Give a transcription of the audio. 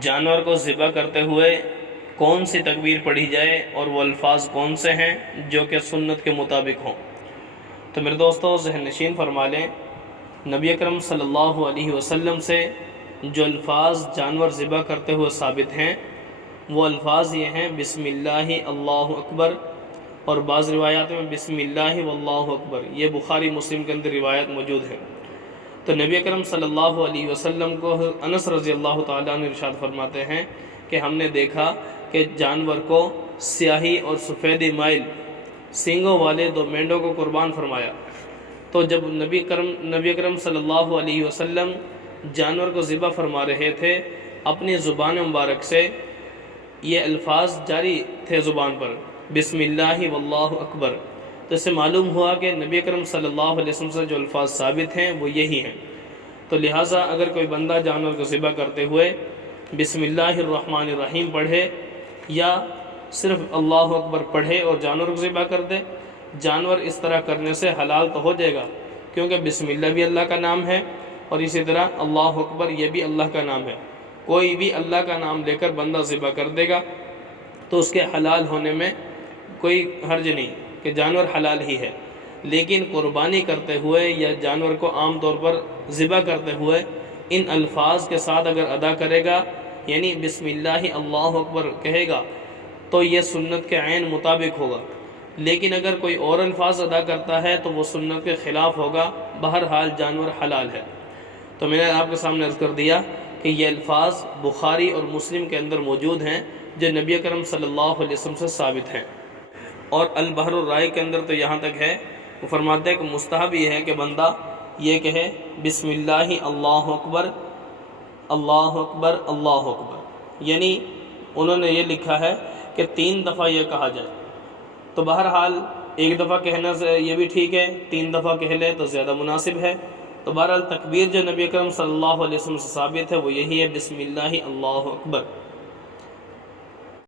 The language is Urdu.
جانور کو ذبح کرتے ہوئے کون سی تکبیر پڑھی جائے اور وہ الفاظ کون سے ہیں جو کہ سنت کے مطابق ہوں۔ تو میرے دوستو ذہن نشین فرما لیں، نبی اکرم صلی اللہ علیہ وسلم سے جو الفاظ جانور ذبح کرتے ہوئے ثابت ہیں وہ الفاظ یہ ہیں: بسم اللہ اللہ اکبر، اور بعض روایات میں بسم اللہ واللہ اکبر۔ یہ بخاری مسلم کے اندر روایت موجود ہے۔ تو نبی اکرم صلی اللہ علیہ وسلم کو انس رضی اللہ تعالیٰ عنہ ارشاد فرماتے ہیں کہ ہم نے دیکھا کہ جانور کو سیاہی اور سفید مائل سینگوں والے 2 مینڈوں کو قربان فرمایا۔ تو جب نبی اکرم صلی اللہ علیہ وسلم جانور کو ذبح فرما رہے تھے، اپنی زبان مبارک سے یہ الفاظ جاری تھے زبان پر، بسم اللہ واللہ اکبر۔ تو اس سے معلوم ہوا کہ نبی اکرم صلی اللہ علیہ وسلم سے جو الفاظ ثابت ہیں وہ یہی ہیں۔ تو لہٰذا اگر کوئی بندہ جانور کو ذبح کرتے ہوئے بسم اللہ الرحمن الرحیم پڑھے یا صرف اللہ اکبر پڑھے اور جانور کو ذبح کر دے، جانور اس طرح کرنے سے حلال تو ہو جائے گا، کیونکہ بسم اللہ بھی اللہ کا نام ہے اور اسی طرح اللہ اکبر یہ بھی اللہ کا نام ہے۔ کوئی بھی اللہ کا نام لے کر بندہ ذبح کر دے گا تو اس کے حلال ہونے میں کوئی حرج نہیں کہ جانور حلال ہی ہے۔ لیکن قربانی کرتے ہوئے یا جانور کو عام طور پر ذبح کرتے ہوئے ان الفاظ کے ساتھ اگر ادا کرے گا، یعنی بسم اللہ اللہ اکبر کہے گا، تو یہ سنت کے عین مطابق ہوگا۔ لیکن اگر کوئی اور الفاظ ادا کرتا ہے تو وہ سنت کے خلاف ہوگا۔ بہرحال جانور حلال ہے۔ تو میں نے آپ کے سامنے عرض کر دیا کہ یہ الفاظ بخاری اور مسلم کے اندر موجود ہیں جو نبی اکرم صلی اللہ علیہ وسلم سے ثابت ہیں۔ اور البحر الرائق کے اندر تو یہاں تک ہے، وہ فرماتے ہیں کہ مستحب یہ ہے کہ بندہ یہ کہے بسم اللہ اللہ اکبر اللہ اکبر اللہ اکبر، یعنی انہوں نے یہ لکھا ہے کہ 3 دفعہ یہ کہا جائے۔ تو بہرحال 1 دفعہ کہنا سے یہ بھی ٹھیک ہے، 3 دفعہ کہہ لے تو زیادہ مناسب ہے۔ تو بہرحال تکبیر جو نبی اکرم صلی اللہ علیہ وسلم سے ثابت ہے وہ یہی ہے، بسم اللہ اللہ اکبر۔